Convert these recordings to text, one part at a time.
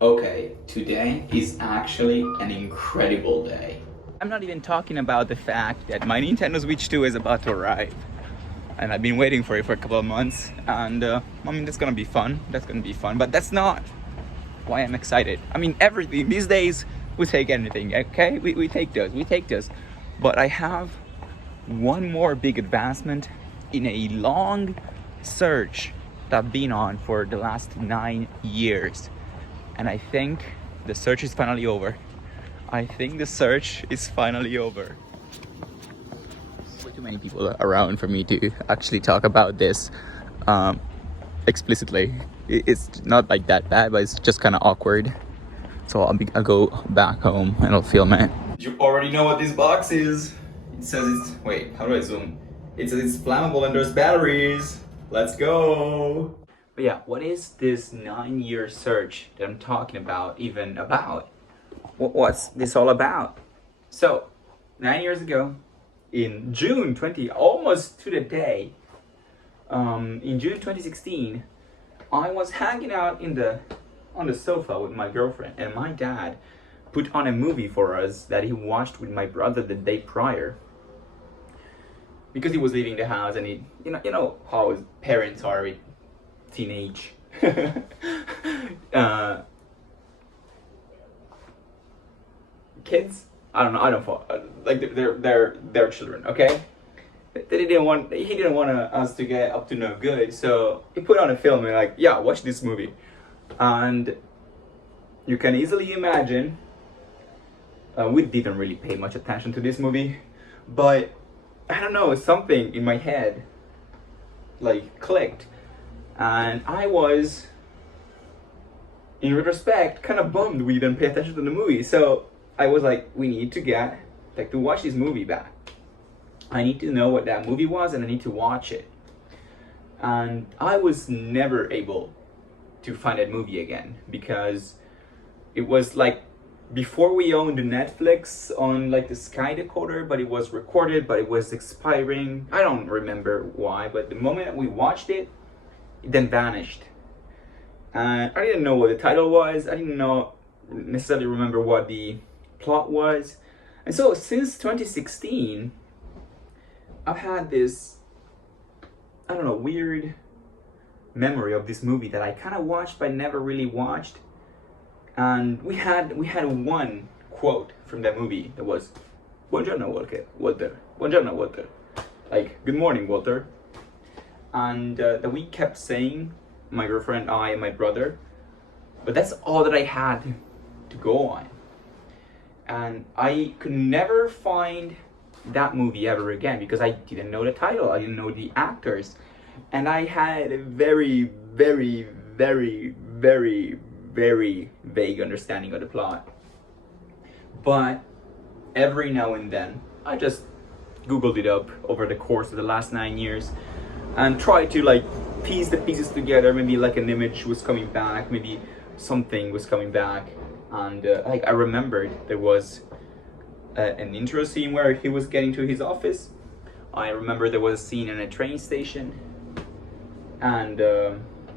Okay, today is actually an incredible day. I'm not even talking about the fact that my Nintendo Switch 2 is about to arrive. And I've been waiting for it for a couple of months. And I mean, that's gonna be fun. That's gonna be fun. But that's not why I'm excited. I mean, everything these days, we take anything, okay? We take those. But I have one more big advancement in a long search that I've been on for the last 9 years. And I think the search is finally over. I think the search is finally over. Way too many people around for me to actually talk about this explicitly. It's not like that bad, but it's just kind of awkward. So I'll go back home and I'll film it. You already know what this box is. It says it's, wait, how do I zoom? It says it's flammable and there's batteries. Let's go. But yeah, what is this 9-year search that I'm talking about even about? What's this all about? So, 9 years ago, in June 20, almost to the day, in June 2016, I was hanging out on the sofa with my girlfriend, and my dad put on a movie for us that he watched with my brother the day prior. Because he was leaving the house, and he, you know how his parents are with teenage kids. I don't know. I don't follow. Like they're children. Okay. He didn't want us to get up to no good, so he put on a film and like, yeah, watch this movie, and you can easily imagine we didn't really pay much attention to this movie, but I don't know, something in my head like clicked, and I was, in retrospect, kind of bummed we didn't pay attention to the movie. So I was like, we need to get to watch this movie back. I need to know what that movie was, and I need to watch it. And I was never able to find that movie again, because it was like before we owned Netflix on like the Sky decoder, but it was recorded, but it was expiring. I don't remember why, but the moment we watched it, it then vanished. And I didn't know what the title was. I didn't necessarily remember what the plot was. And so since 2016, I've had this, I don't know, weird memory of this movie that I kind of watched but never really watched. And we had one quote from that movie that was, "Buongiorno, Walter. Buongiorno, Walter." Like, good morning, Walter. And that we kept saying, my girlfriend, I, and my brother. But that's all that I had to go on. And I could never find that movie ever again because I didn't know the title, I didn't know the actors, and I had a very, very, very, very, very vague understanding of the plot. But every now and then, I just Googled it up over the course of the last 9 years and tried to like piece the pieces together. Maybe like an image was coming back, maybe something was coming back, and like I remembered there was an intro scene where he was getting to his office. I remember there was a scene in a train station, and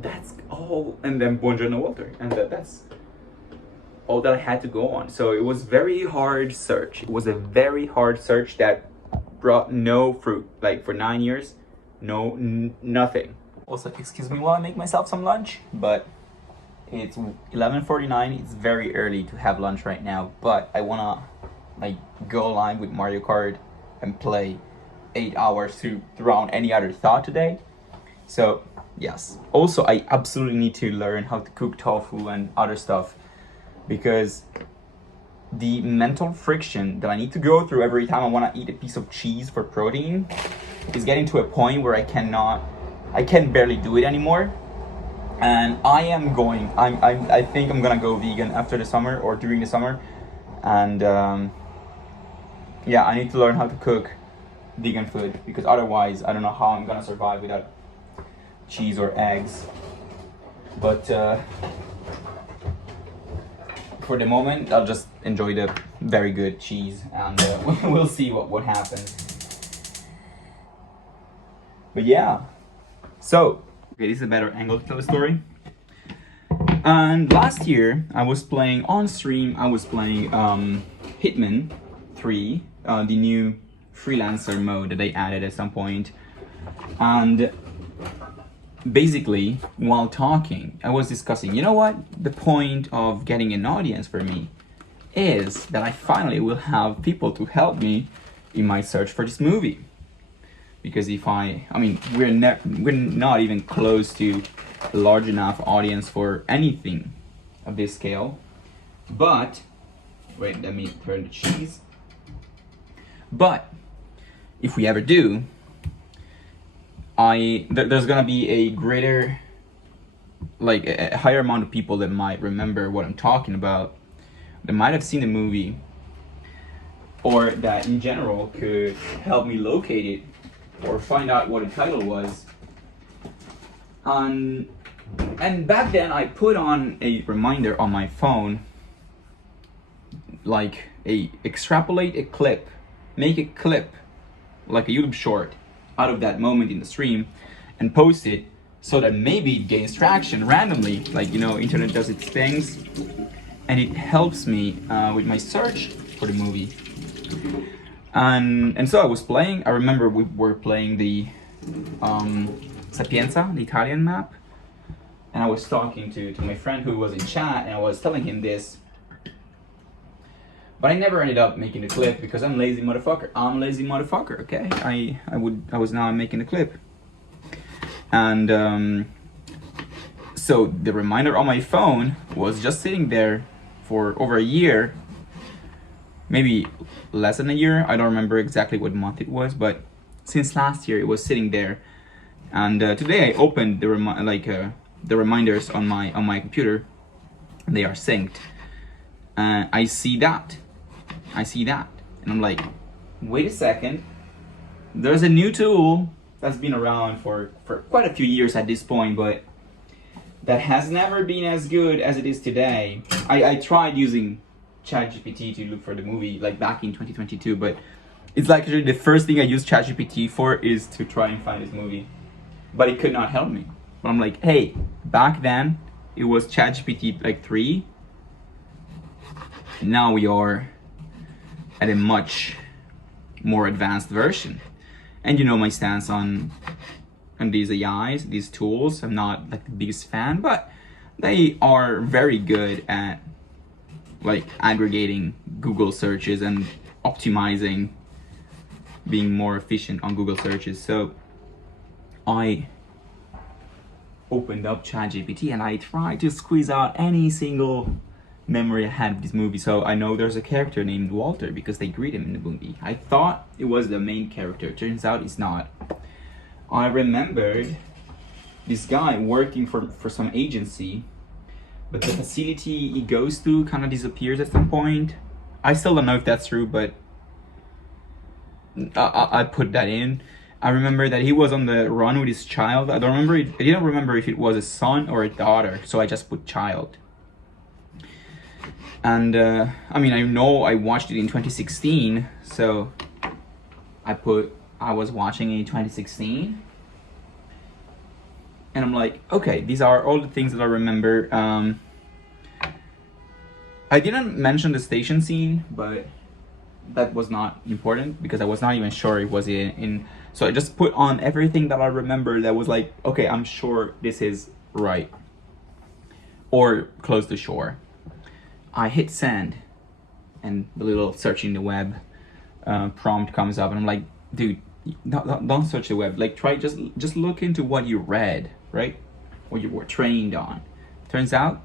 that's all. And then Buongiorno, Walter, and that's all that I had to go on. So it was very hard search. It was a very hard search that brought no fruit. Like for 9 years, nothing. Also, excuse me while I make myself some lunch, but it's 11:49. It's very early to have lunch right now, but I wanna like go online with Mario Kart and play 8 hours to drown any other thought today. So yes. Also, I absolutely need to learn how to cook tofu and other stuff, because the mental friction that I need to go through every time I want to eat a piece of cheese for protein is getting to a point where I can barely do it anymore. And I think I'm gonna go vegan after the summer or during the summer. And yeah, I need to learn how to cook vegan food, because otherwise I don't know how I'm gonna survive without cheese or eggs. But for the moment, I'll just enjoy the very good cheese, and we'll see what happens. But yeah, so okay, this is a better angle to tell the story. And last year, I was playing on stream. I was playing Hitman 3, the new freelancer mode that they added at some point. And basically, while talking, I was discussing, you know what? The point of getting an audience for me is that I finally will have people to help me in my search for this movie. Because if I mean, we're not even close to a large enough audience for anything of this scale. But, wait, let me turn the cheese. But, if we ever do, there's gonna be a greater, like a higher amount of people that might remember what I'm talking about, that might have seen the movie, or that in general could help me locate it, or find out what the title was. And back then I put on a reminder on my phone, like extrapolate a clip, make a clip, like a YouTube short, out of that moment in the stream, and post it so that maybe it gains traction randomly, like, you know, internet does its things, and it helps me with my search for the movie. And so I was playing. I remember we were playing the Sapienza, the Italian map, and I was talking to my friend who was in chat, and I was telling him this. But I never ended up making the clip because I'm lazy motherfucker. I'm lazy motherfucker, okay? I was now making the clip. And so the reminder on my phone was just sitting there for over a year, maybe less than a year. I don't remember exactly what month it was, but since last year it was sitting there. And today I opened the reminders on my computer. They are synced. I see that, and I'm like, wait a second. There's a new tool that's been around for quite a few years at this point, but that has never been as good as it is today. I tried using ChatGPT to look for the movie like back in 2022, but it's like actually the first thing I use ChatGPT for is to try and find this movie, but it could not help me. But I'm like, hey, back then it was ChatGPT like 3. Now we are at a much more advanced version. And you know my stance on these AIs, these tools. I'm not like the biggest fan, but they are very good at like aggregating Google searches and optimizing, being more efficient on Google searches. So I opened up ChatGPT and I tried to squeeze out any single memory I had of this movie. So I know there's a character named Walter because they greet him in the movie. I thought it was the main character. Turns out it's not. I remembered this guy working for some agency, but the facility he goes to kind of disappears at some point. I still don't know if that's true, but I put that in. I remember that he was on the run with his child. I didn't remember if it was a son or a daughter, so I just put child. And I mean, I know I watched it in 2016, so I was watching it in 2016. And I'm like, okay, these are all the things that I remember. I didn't mention the station scene, but that was not important because I was not even sure it was in. So I just put on everything that I remember that was like, okay, I'm sure this is right. Or close to shore. I hit send, and the little searching the web prompt comes up, and I'm like, dude, don't search the web. Like, try just look into what you read, right? What you were trained on. Turns out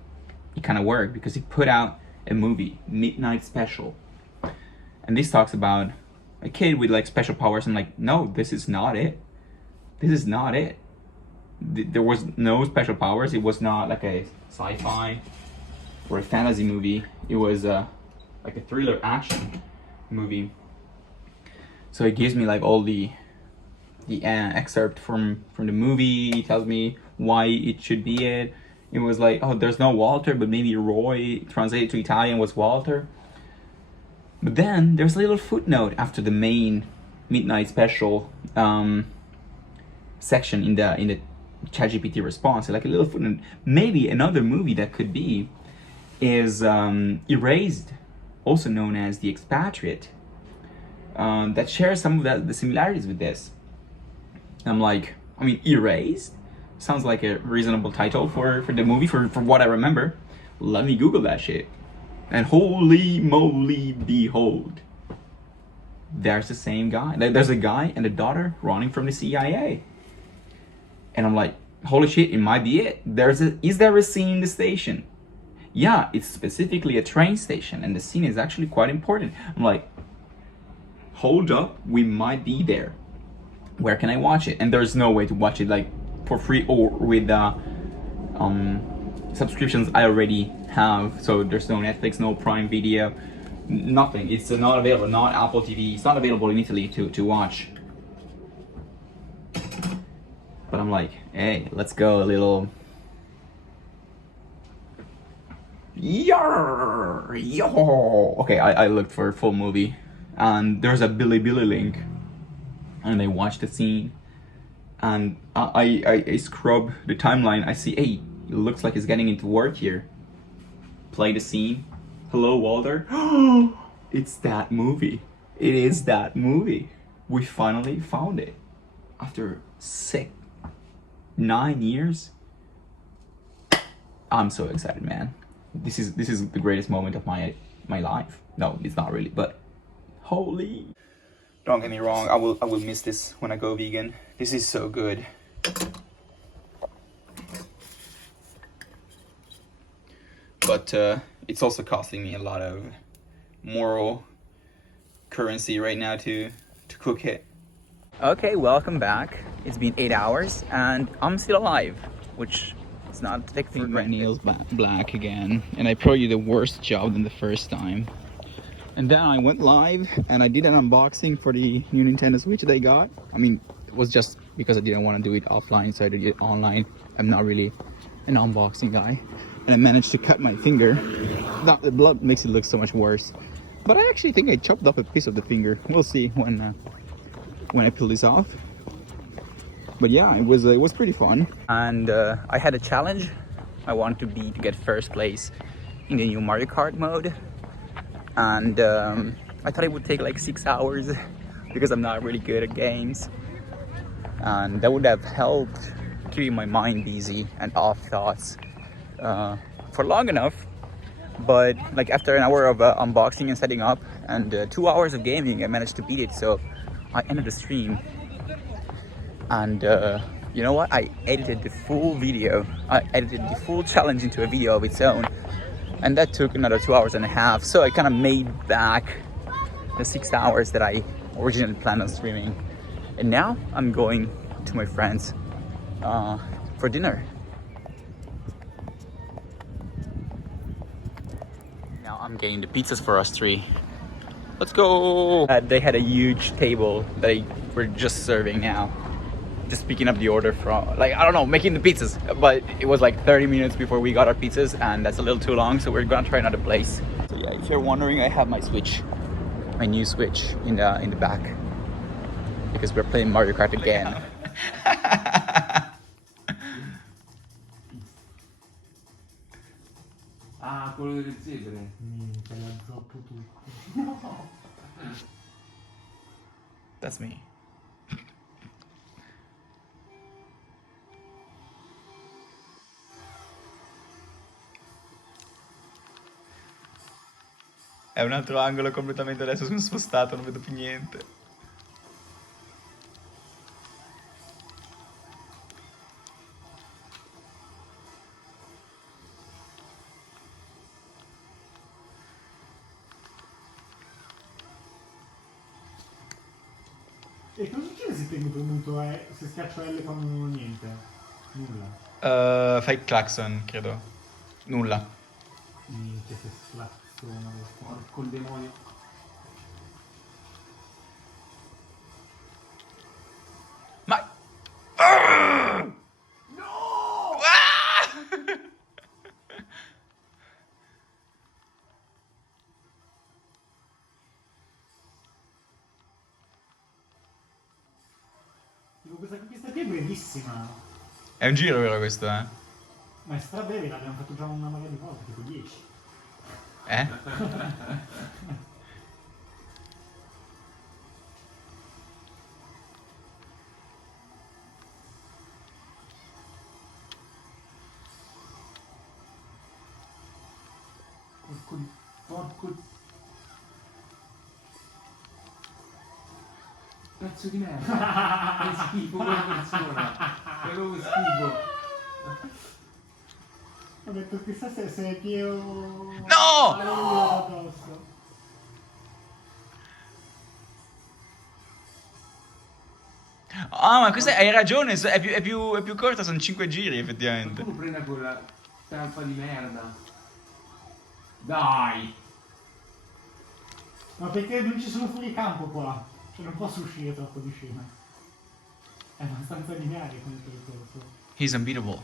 it kind of worked because he put out a movie, Midnight Special, and this talks about a kid with like special powers. I'm like, no, this is not it. This is not it. There was no special powers. It was not like a sci-fi or a fantasy movie. It was like a thriller action movie. So it gives me like all the excerpt from the movie. It tells me why it should be it. It was like, oh, there's no Walter, but maybe Roy, translated to Italian, was Walter. But then there's a little footnote after the main Midnight Special section in the ChatGPT response, like a little footnote. Maybe another movie that could be is Erased, also known as The Expatriate, that shares some of the similarities with this. I'm like, I mean, Erased sounds like a reasonable title for the movie, for what I remember. Let me Google that shit. And holy moly, behold, there's the same guy. There's a guy and a daughter running from the CIA. And I'm like, holy shit, it might be it. Is there a scene in the station? Yeah, it's specifically a train station, and the scene is actually quite important. I'm like, hold up, we might be there. Where can I watch it? And there's no way to watch it like for free or with subscriptions I already have. So there's no Netflix, no Prime Video, nothing. It's not available, not Apple TV. It's not available in Italy to watch. But I'm like, hey, let's go a little. Yo. Okay, I looked for a full movie, and there's a Bilibili link, and I watched the scene, and I scrub the timeline. I see, hey, it looks like he's getting into work here. Play the scene. Hello, Walter. It's that movie. It is that movie. We finally found it after 9 years. I'm so excited, man. This is the greatest moment of my life. No, it's not really, but holy. Don't get me wrong, I will miss this when I go vegan. This is so good. But it's also costing me a lot of moral currency right now to cook it. Okay, welcome back. It's been 8 hours and I'm still alive, which is not taken for granted. My nails black again, and I probably did the worst job than the first time. And then I went live and I did an unboxing for the new Nintendo Switch that I got. I mean, it was just because I didn't want to do it offline, so I did it online. I'm not really an unboxing guy. And I managed to cut my finger. The blood makes it look so much worse. But I actually think I chopped off a piece of the finger. We'll see when I peel this off. But yeah, it was pretty fun. And I had a challenge. I wanted to get first place in the new Mario Kart mode. And I thought it would take like 6 hours because I'm not really good at games. And that would have helped keeping my mind busy and off thoughts for long enough. But like after an hour of unboxing and setting up and 2 hours of gaming, I managed to beat it. So I ended the stream. And you know what? I edited the full video. I edited the full challenge into a video of its own. And that took another 2 hours and a half. So I kind of made back the 6 hours that I originally planned on streaming. And now I'm going to my friends for dinner. Now I'm getting the pizzas for us three. Let's go! They had a huge table that they were just serving now. Just picking up the order from, like, I don't know, making the pizzas. But it was like 30 minutes before we got our pizzas, and that's a little too long, so we're gonna try another place. So yeah, if you're wondering, I have my Switch, my new Switch in the back, because we're playing Mario Kart again. Ah, quello delle zebre. Minchia, la zoppo tutto. That's me. È un altro angolo completamente, adesso sono spostato, non vedo più niente. E cosa succede se tengo premuto E? Se schiaccio L fanno niente? Nulla. Fai clacson, credo. Nulla. Minchia, se slazzona, porco il demonio. Ma... No! Tipo, questa qui è brevissima. È un giro vero questo, eh? Ma è strabreve, l'abbiamo fatto già una marea di volte, tipo 10. Eh? Porco... Pezzo di merda! Che schifo quella persona! È proprio schifo! Ho detto chissà se è Piero... No! Addosso. Ah, ma questa hai ragione, è più corta, sono 5 giri effettivamente. Qualcuno prenda quella stampa di merda! Dai! Ma perché non ci sono fuori campo qua? Cioè non posso uscire troppo di scena. È abbastanza lineare come percorso. He's unbeatable.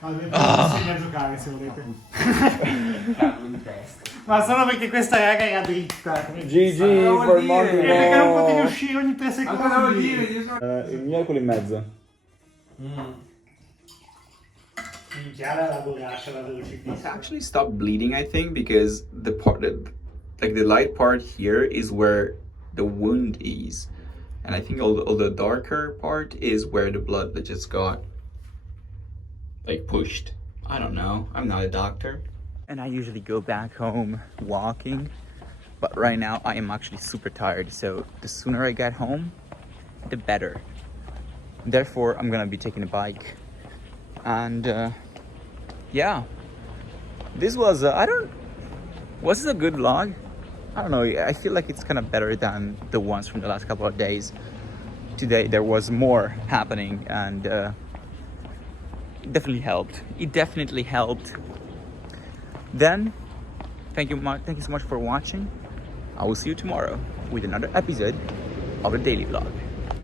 Allora, insegna a giocare se volete. Cavolo in testa! Ma solo perché questa raga era dritta. GG for Monkey E perché non potevi uscire ogni 3 Ma cosa vuol secondi? dire? Io sono... Il mio è quello in mezzo. Minchiara la borraccia, la velocità. It's actually stopped bleeding, I think, because the part like the light part here is where the wound is, and I think all the darker part is where the blood that just got like pushed. I don't know, I'm not a doctor. And I usually go back home walking, but right now I am actually super tired, so the sooner I get home the better. Therefore I'm gonna be taking a bike. And yeah, this was was this a good vlog? I don't know, I feel like it's kind of better than the ones from the last couple of days. Today there was more happening, and it definitely helped. Then thank you so much for watching. I will see you tomorrow with another episode of the daily vlog.